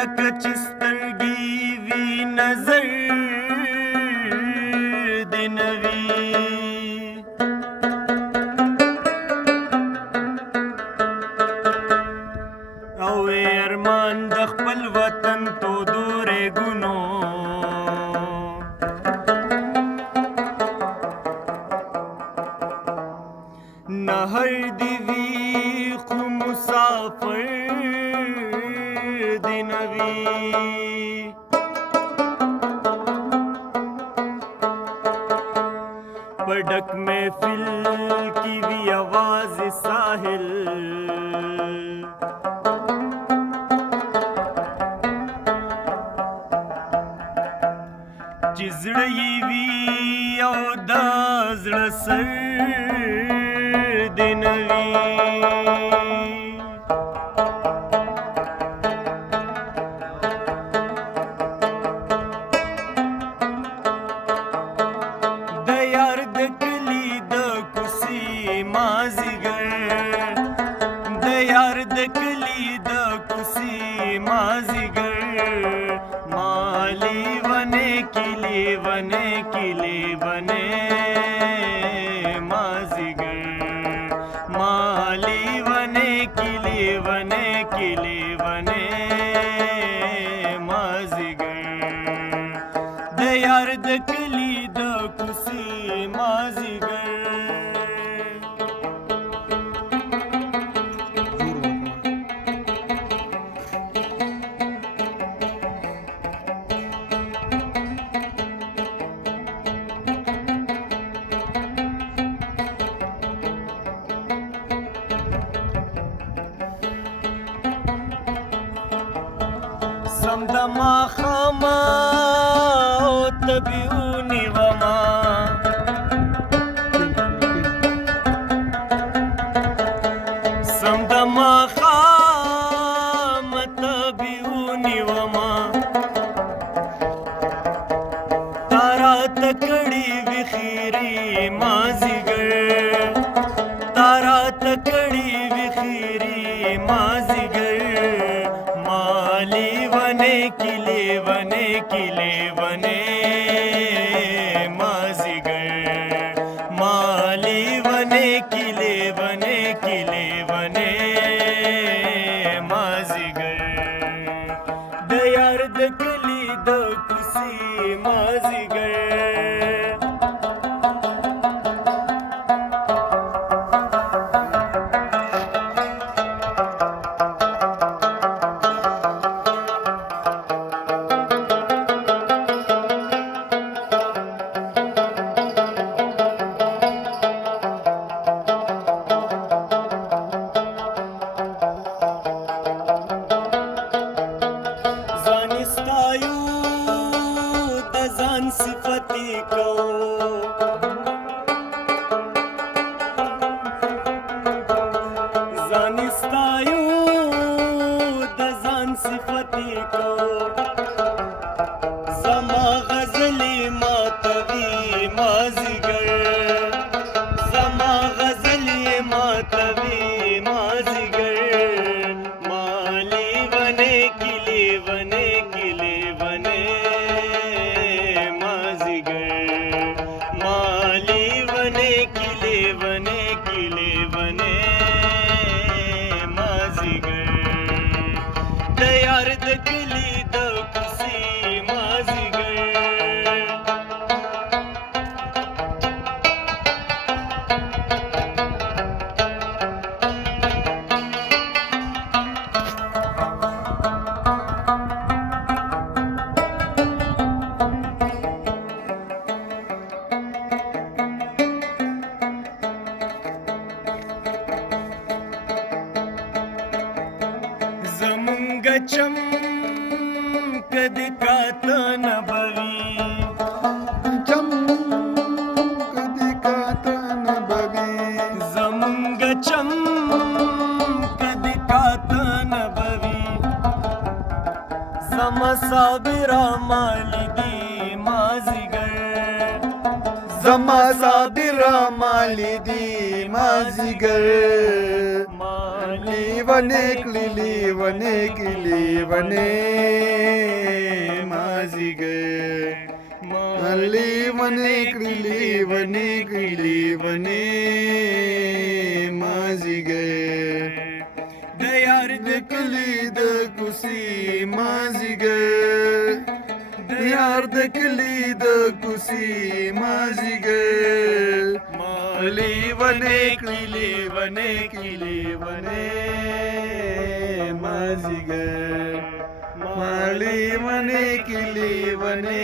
سړک چې سترګې وي نظر دې نه وي او ارمان د خپل وطن تودو ریګونو نهر دی وی خو مسافر دی نوی پڑک محفل کی وی آواز ساحل چې زړه یې وي او د زړه سر دې نه وي د یار د کلي د کوڅې مازدیګر د یار د کلي د کوڅې مازدیګر مالی ونه کلی ونه کلی ونه مازدیګر مالی ونه کلی ونه کلی ونه مازدیګر د یار د کلی د کوڅې مازدیګر سم د ماښامه او طبیعونی وما سم د ماښامه طبیعونی وما تا راته کړي وي خیرې مازدیګر تا راته کړي وي خیرې مازدیګر مالی ونه کلی ونه کلی ونه مازدیګر مالی ونه کلی ونه کلی ونه مازدیګر د یار د کلی د کوڅې مازدیګر صفتی کو زانستایو د ځان صفتی کو زما غزلی ماتوی مازدیګر زما غزلی ماتوی مازدیګر مالی ونه کلی ونه کلی ونه مالی ونه کلی ونه کلی ونه مازدیګر د یار د کلی د کوڅې مازدیګر زمونږ چم کدی کاته نه بوي چم کدی کاته نه بوي زمونږ چم کدی کاته نه بوي زما صابر مالی دی مازدیګر زما صابر مالی دی مازدیګر किली वने किली वने किली वने माझी ग माली वने किली वने माझी ग दयार्द दकली दकुसी माझी ग दयार दकली दकुसी माझी ग माली वने किली वने माझी ग माली वने किली वने